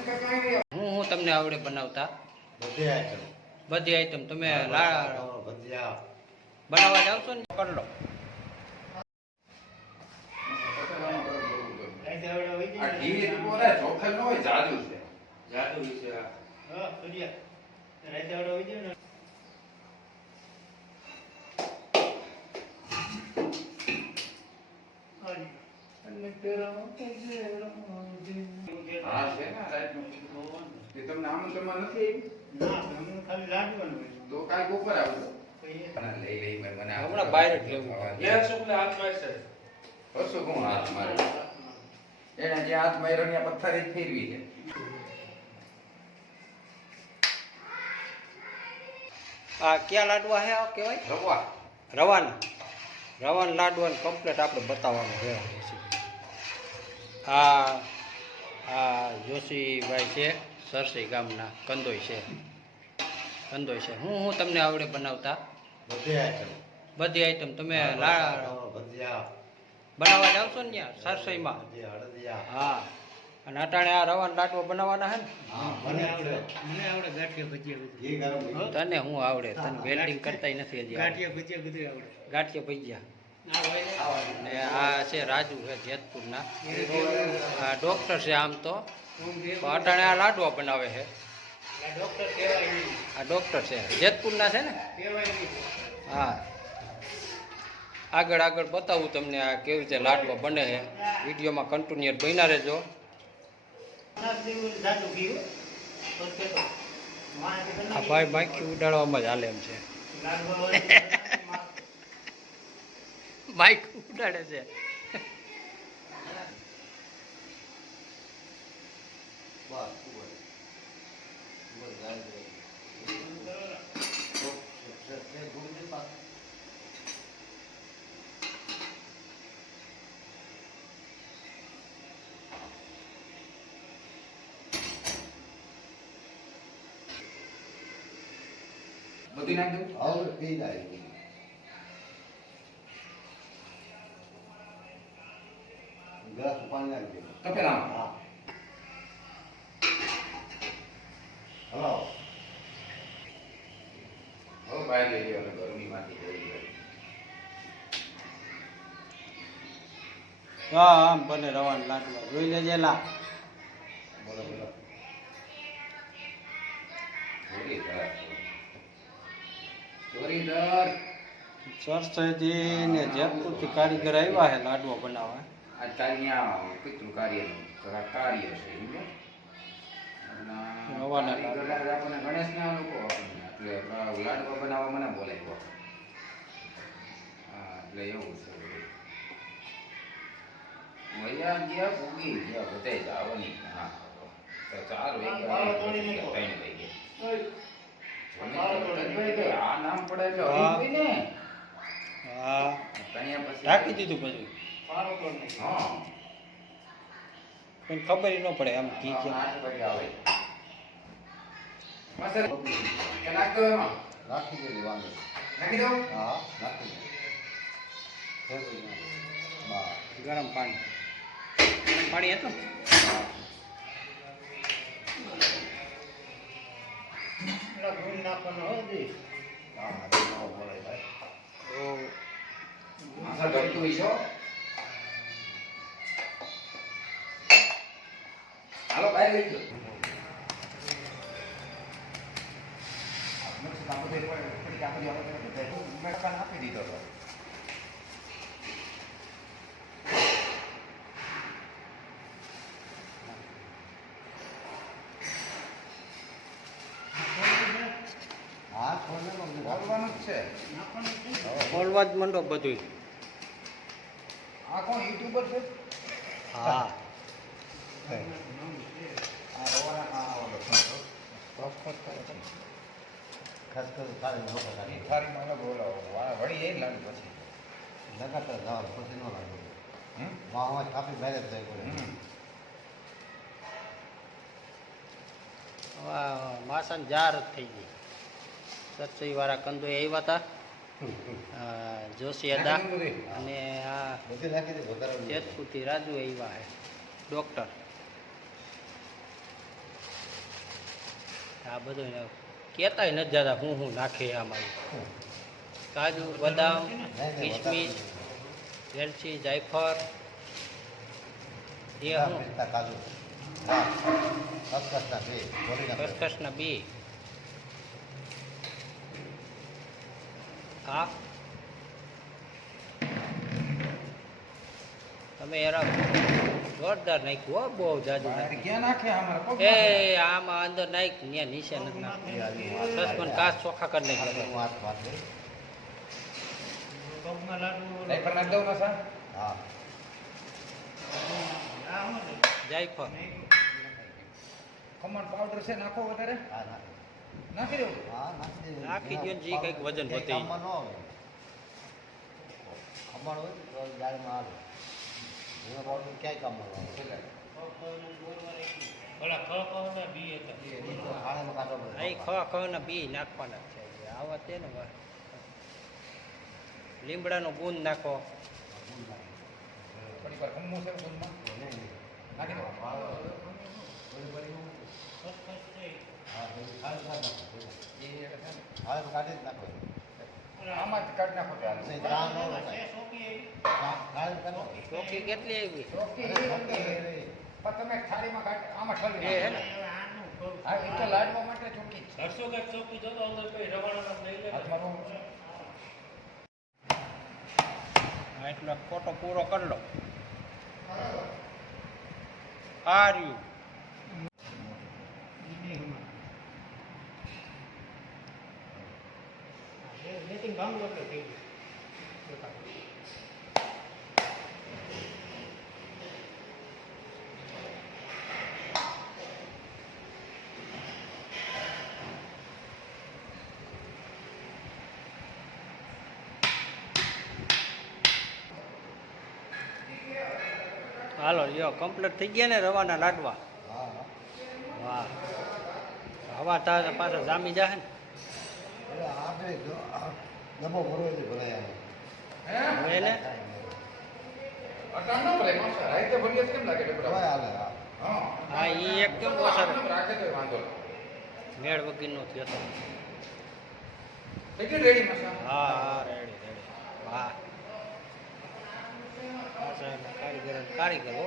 હું હું તમને આવડે બનાવતા? બધી આઈટમ બધી આઈટમ તમે બનાવવા જાવ છો ને? કરી લો. આ ઘી તો બોલે ચોખા ન હોય જાદુ છે જાદુ વિશે હા છે ને રાતનું. એ તમને આમંત્રણમાં નથી આવ્યું? તો કાલ બપોર આવજો. લઈ લઈ મને મને આ- હમણાં બહાર જ લેવું. કશું કોણ હાથ મારે એને જે હાથ માર્યો ને પથ્થર જ ફેરવી છે. આ ક્યાં લાડવા હે આ કહેવાય? રવા. રવાના. રવાના લાડવા કમ્પ્લેટ આપણે બતાવવાનું છે. આ આ જોશીભાઈ છે સરસઈ ગામના કંદોઈ છે. કંદોઈ છે. હું હું તમને આવડે બનાવતા? બધી આઈટમ બધી આઈટમ તમે લા ભજીયા. બનાવવા જાવ છો ને ત્યાં સરસઈમાં? હા. અને અટાણે આ રવાના લાટવો બનાવવાના હે ને? આવડે. મને આવડે ગાંઠિયા ભજીયા ઘી ગરમ. ઘી. તને હું આવડે. તને વેલ્ડિંગ કરતાય નથી હજી આવડે. ગાંઠિયા ભજીયા. ને આ છે રાજુ છે જેતપુરના. આ ડોક્ટર છે આમ તો. અટાણે આ લાડવા બનાવે છે. આ ડોક્ટર છે. જેતપુરના છે ને? હા. આગળ આગળ બતાવું તમને આ કેવી રીતે લાડવા બને છે. વિડીયોમાં કન્ટિન્યુઅર બન્યા રહેજો. આ ભાઈ માખી ઉડાડવામાં જ હાલે એમ છે. માઇક ઉડાડે છે બસ, બસ. બસ, જાય છે. છે, છે, છે, ભૂલી જઈ પાછું. બધી નાખી દઉં હવે પી જાય ગ્લાસ પાણી નાખી દે તપેલામાં હા હલો હવે બહાર લઈ લેવાનું ગરમીમાંથી લઈ લેવાનું. હા આમ બને રવાના લાડવા જોઈ લેજે લા બોલો બોલો ચોરીદાર. ચોરીદાર. સરસઈથી ને કારીગર આવ્યા છે લાડવા બનાવવા આ ત્યાં પિતૃ કાર્યનું જરા કાર્ય છે આપણને ગણેશના લોકો આપણને. એટલે લાડવા બનાવવા મને બોલાવ્યો હા એટલે એવું છે. વયા ગયા પૂગી ગયા બધે જ આવવાની હા તો ચાર વાગ્યા ત્રણ વાગ્યા. આ નામ પડે એટલે હા. હરી ને હા. તણ્યા પછી ઢાંકી દીધું પછી. હા. પણ ખબર ન પડે આમ કી કે આવે. કે નાખતો એમાં. રાખી દે વાંધો નહીં. નાખી દો. હા નાખી દે. ગરમ પાણી. પાણી હતું? નાખવાનો હોય દે. ગમતું હાલો બહાર લઈ ગયો. આપી દીધો હતો હા છોડને તો અમને રાખી બોલવાનું જ છે નાખવાનું છે. બોલવા જ મંડો બધું આ કોણ યુટ્યુબર છે? હા દે. આ રવાના આ ઓલો ખોટો. ખાસ કરીને તારે નહોતો કાઢી. થારીમાં ન બોલાવો. વાળા વળી એ લાગે પછી. લગાતાર જવાનું ન લાગે. કાપી પડે. માસાન જાર જ થઈ ગઈ. સરસઈ વાળા કંદો આવ્યા હતા જોશી હતા અને આ જેતપુરથી રાજુ આવ્યા હે. ડૉક્ટર. આ બધું કહેતાય નથી જતા હું હું નાખે આમાં કાજુ બદામ કિશમિશ એલચી જાયફળ એ હું. ખસખસના બી આ તમે એરા જોરદાર નાખ્યું હો બહુ જાજુ નાખ્યું. ક્યાં નાખે અમારે પગ એ આમાં અંદર નાખ ત્યાં નીચે નથી નાખતું સસપન કાચ ચોખ્ખા કરી નાખ્યા હું હાથ વાત લઈ પગમાં લાડુ નહીં પણ નાખ દઉં ને સર? હા. આ શું છે? જાયફળ. ખમણ પાવડર છે નાખો વધારે. હા નાખી નાખી દઉં? હા નાખી દેવું નાખી દ્યો ને જી કંઈક વજન કંઈ વધે. કામમાં ન આવે. ખમણ હોય ને તો દાળમાં આવે. એનો પાવડર ક્યાંય કામમાં ન આવે ઓલા. અહીં ખવા ખવાના બી નાખવાના છે આવા તે ને. લીમડાનો ગુંદ નાખો થોડી વાર ખમવું છે છે ને. કાઢી જ નાખો. આમાં જ કાઢી નાખો. નહીં. ચોકી કેટલી આવી તમે થાળીમાં કાઢ આમાં એ હે નાખો. ને? હવે આનું હા એ તો લાડવા માટે ચોખ્ખી જ છે. ચોકી જતો અંદર કોઈ રવાડામાં લઈ લે. એટલો ફોટો પૂરો કરી લો હાર્યું ભાંગવું એટલે થઈ ગયું. હાલો યો કમ્પ્લીટ થઈ ગયા ને રવાના લાડવા. વાહ હવા તારે પાછા જામી જાહે ને હોય તો ભરાય આવે. હે? હા. હા. હા, ઈ એક કેમ ઓછા રાખે તોય વાંધો નહીં. મેળ વગીરનો થયો હતો રેડી મસાલા? હા હા રેડી રેડી વાહ કારીગર કારીગર હો